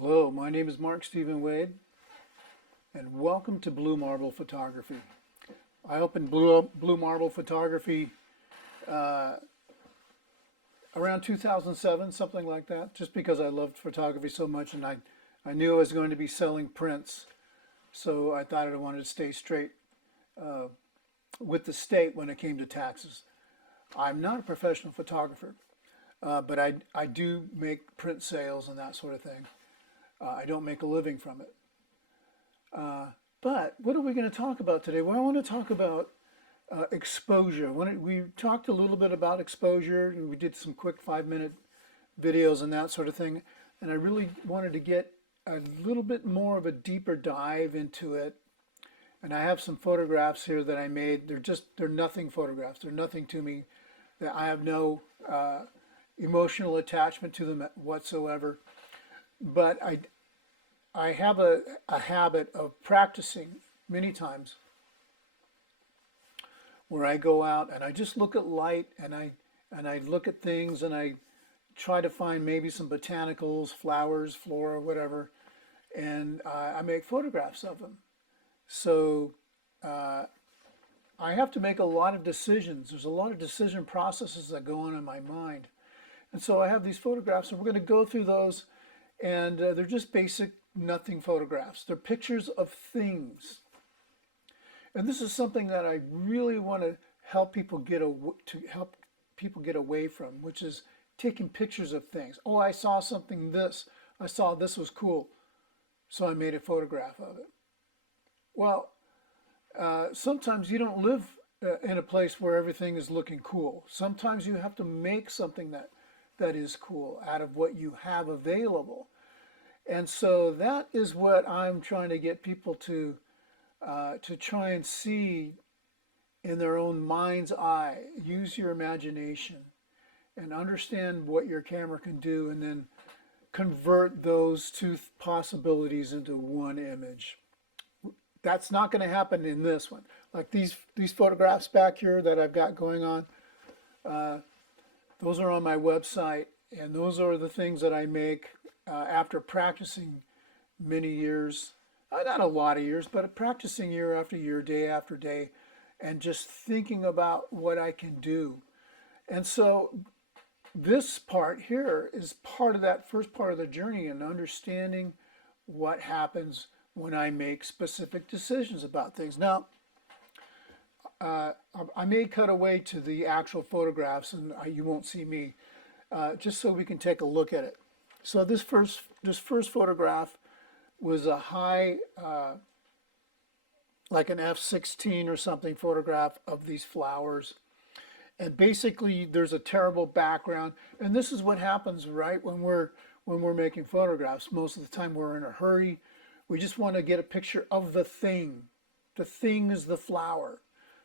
Hello, my name is Mark Stephen Wade, and welcome to Blue Marble Photography. I opened Blue Marble Photography uh, around 2007, something like that, just because I loved photography so much, and I knew I was going to be selling prints, so I thought I wanted to stay straight uh, with the state when it came to taxes. I'm not a professional photographer, but I do make print sales and that sort of thing. I don't make a living from it. Uh, but what are we going to talk about today? Well, I want to talk about exposure. We talked a little bit about exposure, and we did some quick 5-minute videos and that sort of thing. And I really wanted to get a little bit more of a deeper dive into it. And I have some photographs here that I made. They're nothing photographs. They're nothing to me. That I have no emotional attachment to them whatsoever. But I have a habit of practicing many times where I go out and I just look at light and I look at things and I try to find maybe some botanicals, flowers, flora, whatever, and I make photographs of them. So uh, I have to make a lot of decisions. There's a lot of decision processes that go on in my mind. And so I have these photographs, and we're going to go through those, and they're just basic nothing photographs. They're pictures of things. And this is something that I really want to help people get away from, which is taking pictures of things. Oh, I saw something this. I saw this was cool, so I made a photograph of it. Well, sometimes you don't live in a place where everything is looking cool. Sometimes you have to make something that is cool out of what you have available. And so that is what I'm trying to get people to try and see in their own mind's eye. Use your imagination and understand what your camera can do, and then convert those two possibilities into one image. That's not going to happen in this one. Like these photographs back here that I've got going on, uh, those are on my website, and those are the things that I make after practicing many years, not a lot of years, but practicing year after year, day after day, and just thinking about what I can do. And so this part here is part of that first part of the journey, and understanding what happens when I make specific decisions about things. Now, uh, I may cut away to the actual photographs, and you won't see me, just so we can take a look at it. So this first photograph was a high, like an f/16 or something photograph of these flowers. And basically there's a terrible background. And this is what happens right when we're making photographs. Most of the time we're in a hurry. We just want to get a picture of the thing. The thing is the flower.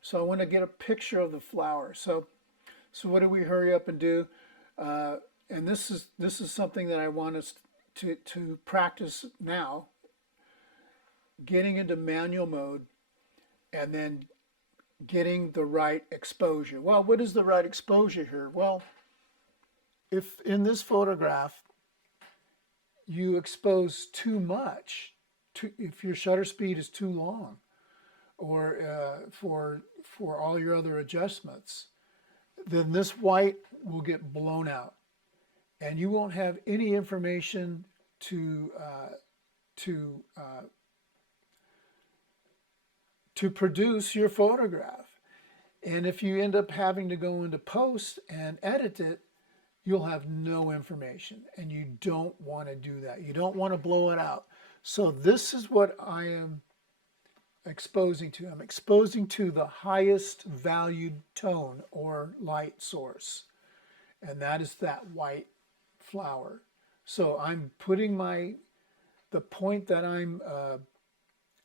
So I want to get a picture of the flower. So what do we hurry up and do? And this is something that I want us to practice now, getting into manual mode and then getting the right exposure. Well, what is the right exposure here? Well, if in this photograph you expose too much, if your shutter speed is too long, or for all your other adjustments, then this white will get blown out, and you won't have any information to to produce your photograph. And if you end up having to go into post and edit it, you'll have no information, and you don't want to do that. You don't want to blow it out. So this is what I am exposing to. I'm exposing to the highest valued tone or light source, and that is that white flower. So I'm putting the point that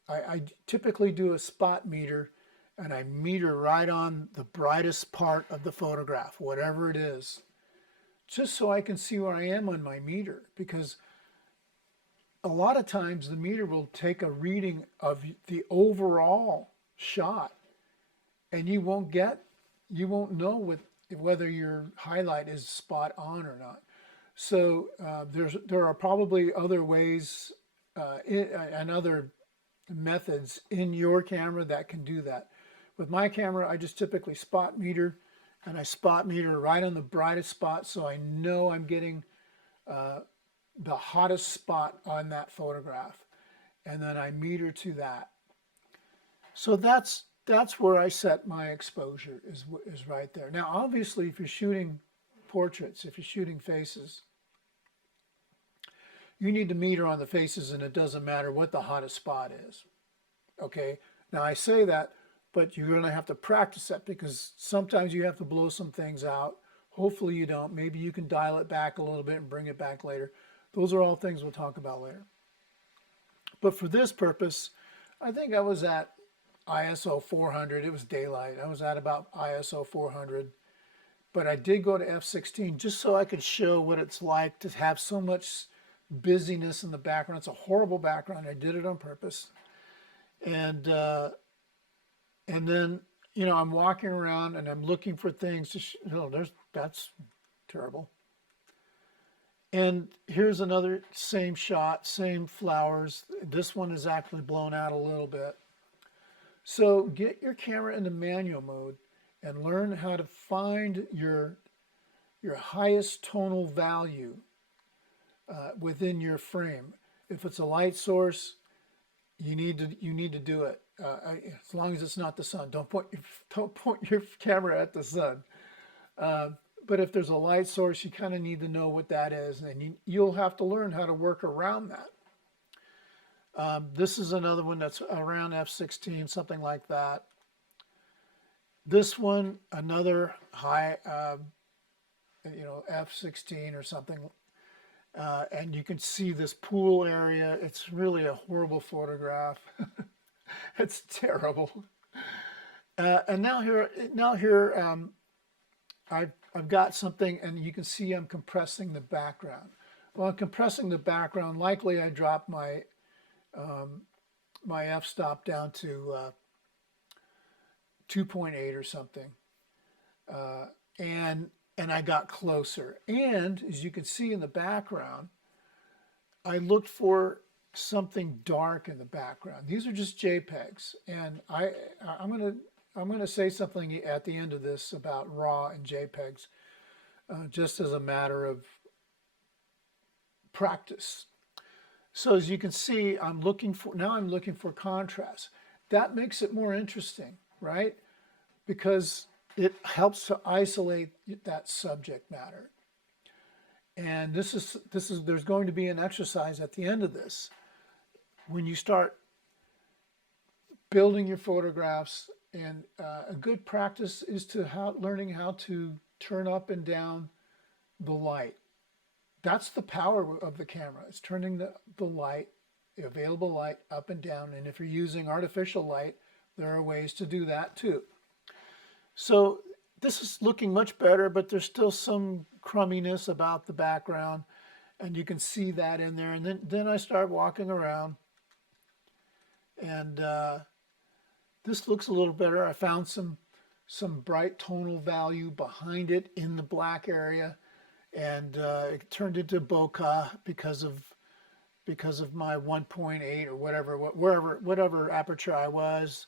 I typically do a spot meter, and I meter right on the brightest part of the photograph, whatever it is, just so I can see where I am on my meter. Because a lot of times the meter will take a reading of the overall shot, and you won't know whether your highlight is spot on or not. So there are probably other ways and other methods in your camera that can do that. With my camera, I just typically spot meter, and I spot meter right on the brightest spot, so I know I'm getting the hottest spot on that photograph, and then I meter to that. So that's where I set my exposure is right there. Now, obviously, if you're shooting portraits, if you're shooting faces, you need to meter on the faces, and it doesn't matter what the hottest spot is. Okay. Now I say that, but you're going to have to practice that because sometimes you have to blow some things out. Hopefully you don't. Maybe you can dial it back a little bit and bring it back later. Those are all things we'll talk about later. But for this purpose, I think I was at ISO 400. It was daylight. I was at about ISO 400. But I did go to f16 just so I could show what it's like to have so much busyness in the background. It's a horrible background. I did it on purpose. And then, you know, I'm walking around and I'm looking for things to, that's terrible. And here's another same shot, same flowers. This one is actually blown out a little bit. So get your camera into manual mode and learn how to find your highest tonal value within your frame. If it's a light source, you need to do it. As long as it's not the sun. Don't point your camera at the sun. But if there's a light source, you kind of need to know what that is, and you'll have to learn how to work around that. This is another one that's around f16, something like that. This one, another high, f16 or something. And you can see this pool area. It's really a horrible photograph. It's terrible. And now here, I've got something, and you can see I'm compressing the background. Well, I'm compressing the background. Likely, I dropped my my f-stop down to 2.8 or something, and I got closer. And as you can see in the background, I looked for something dark in the background. These are just JPEGs, and I'm gonna say something at the end of this about RAW and JPEGs, just as a matter of practice. So as you can see, I'm looking for contrast. That makes it more interesting, right? Because it helps to isolate that subject matter. And there's going to be an exercise at the end of this. When you start building your photographs, and a good practice is learning how to turn up and down the light. That's the power of the camera. It's turning the light, the available light, up and down. And if you're using artificial light, there are ways to do that too. So this is looking much better, but there's still some crumminess about the background, and you can see that in there. And then I start walking around, and this looks a little better. I found some bright tonal value behind it in the black area, and it turned into bokeh because of my 1.8 or whatever aperture I was.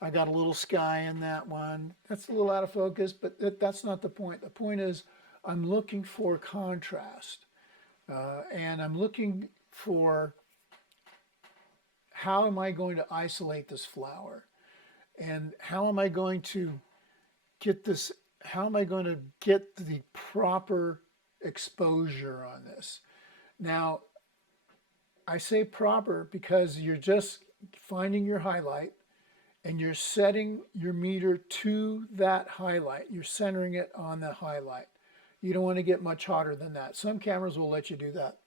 I got a little sky in that one. That's a little out of focus, but that's not the point. The point is I'm looking for contrast, and I'm looking for how am I going to isolate this flower, and how am I going to get this? How am I going to get the proper exposure on this? Now, I say proper because you're just finding your highlight, and you're setting your meter to that highlight. You're centering it on that highlight. You don't want to get much hotter than that. Some cameras will let you do that,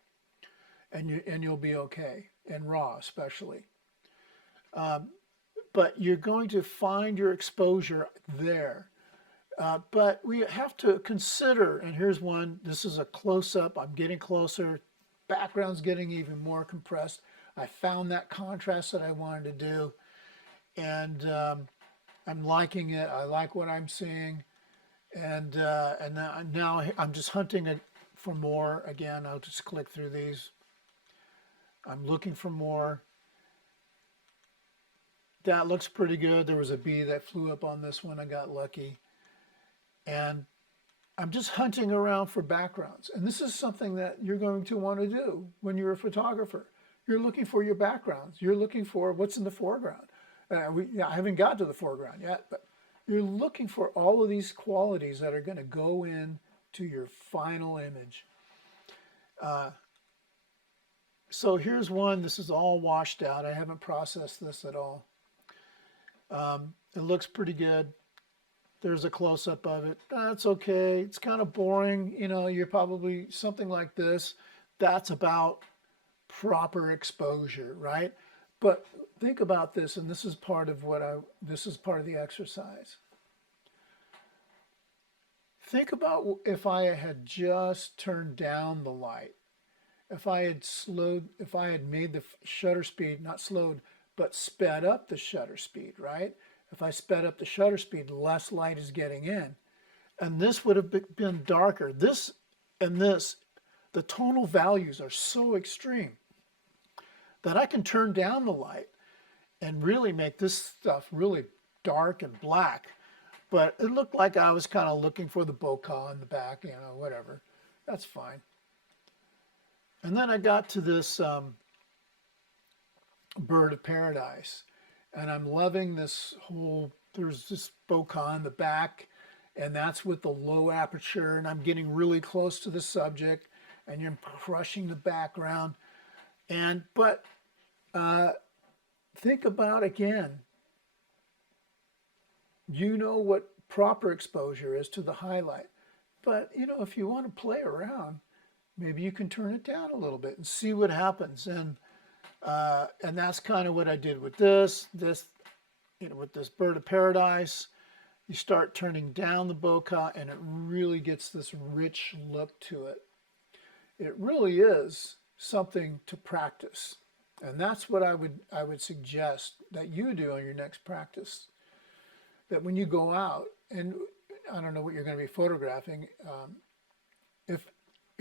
and you'll be okay, and RAW especially. But you're going to find your exposure there. But we have to consider, and here's one. This is a close-up. I'm getting closer. Background's getting even more compressed. I found that contrast that I wanted to do. And I'm liking it. I like what I'm seeing, and now I'm just hunting for more. Again, I'll just click through these. I'm looking for more. That looks pretty good. There was a bee that flew up on this one. I got lucky. And I'm just hunting around for backgrounds. And this is something that you're going to want to do when you're a photographer. You're looking for your backgrounds. You're looking for what's in the foreground. I haven't got to the foreground yet, but you're looking for all of these qualities that are going to go in to your final image. So here's one. This is all washed out. I haven't processed this at all. It looks pretty good. There's a close-up of it. That's okay. It's kind of boring. You know, you're probably something like this. That's about proper exposure, right? But think about this, and this is part of this is part of the exercise. Think about if I had just turned down the light, if I had made the shutter speed, not slowed, but sped up the shutter speed, right? If I sped up the shutter speed, less light is getting in. And this would have been darker. This and this, the tonal values are so extreme that I can turn down the light and really make this stuff really dark and black. But it looked like I was kind of looking for the bokeh in the back, you know, whatever. That's fine. And then I got to this bird of paradise. And I'm loving this whole, there's this bokeh in the back, and that's with the low aperture, and I'm getting really close to the subject, and you're crushing the background. But think about, again, you know what proper exposure is to the highlight. But, you know, if you want to play around, maybe you can turn it down a little bit and see what happens. And that's kind of what I did with this, you know, with this bird of paradise. You start turning down the bokeh, and it really gets this rich look to it. It really is something to practice. And that's what I would suggest that you do on your next practice. That when you go out, and I don't know what you're going to be photographing, if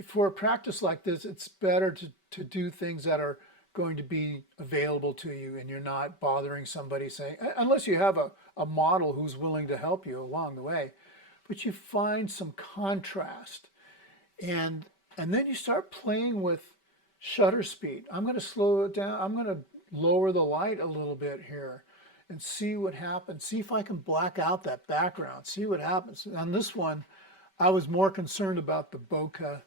for a practice like this, it's better to do things that are going to be available to you, and you're not bothering somebody saying, unless you have a model who's willing to help you along the way, but you find some contrast, and then you start playing with shutter speed. I'm going to slow it down. I'm going to lower the light a little bit here and see what happens. See if I can black out that background. See what happens. On this one, I was more concerned about the bokeh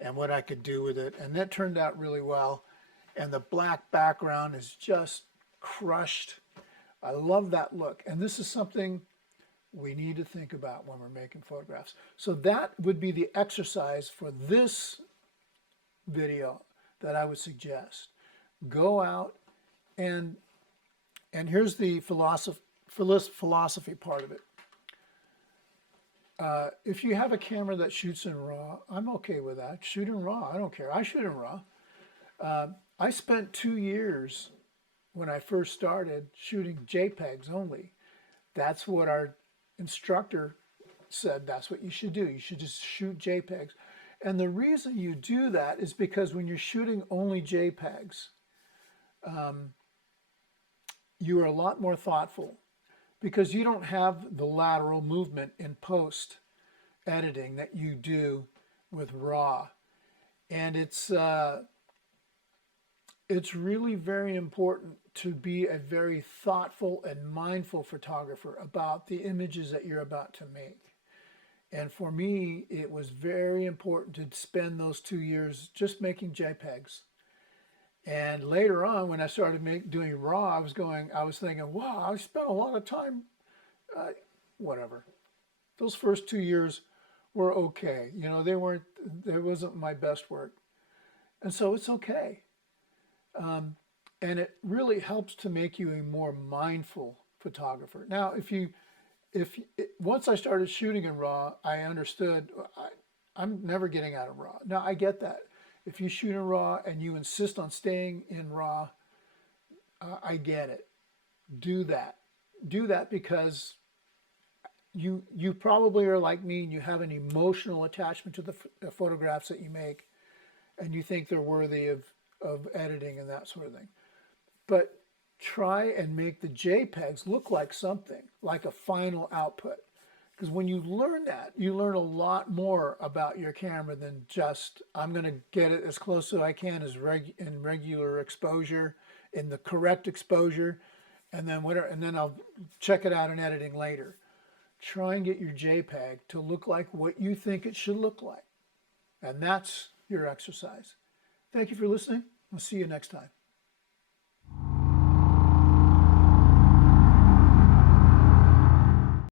and what I could do with it, and that turned out really well. And the black background is just crushed. I love that look. And this is something we need to think about when we're making photographs. So that would be the exercise for this video that I would suggest. Go out and here's the philosophy part of it. If you have a camera that shoots in RAW, I'm okay with that. Shoot in RAW, I don't care. I shoot in RAW. I spent 2 years when I first started shooting JPEGs only. That's what our instructor said, that's what you should do. You should just shoot JPEGs. And the reason you do that is because when you're shooting only JPEGs, you are a lot more thoughtful because you don't have the lateral movement in post editing that you do with RAW. And it's really very important to be a very thoughtful and mindful photographer about the images that you're about to make. And for me, it was very important to spend those 2 years just making JPEGs. And later on, when I started doing RAW, I was thinking, wow, I spent a lot of time, whatever. Those first 2 years were okay. You know, there wasn't my best work. And so it's okay. And it really helps to make you a more mindful photographer. Now, once I started shooting in RAW, I understood I'm never getting out of RAW. Now, I get that. If you shoot in RAW and you insist on staying in RAW, I get it. Do that. Do that because you probably are like me and you have an emotional attachment to the photographs that you make, and you think they're worthy of editing and that sort of thing. But try and make the JPEGs look like something, like a final output. Because when you learn that, you learn a lot more about your camera than just, I'm going to get it as close as I can as in regular exposure, in the correct exposure, and then whatever, and then I'll check it out in editing later. Try and get your JPEG to look like what you think it should look like. And that's your exercise. Thank you for listening. We'll see you next time.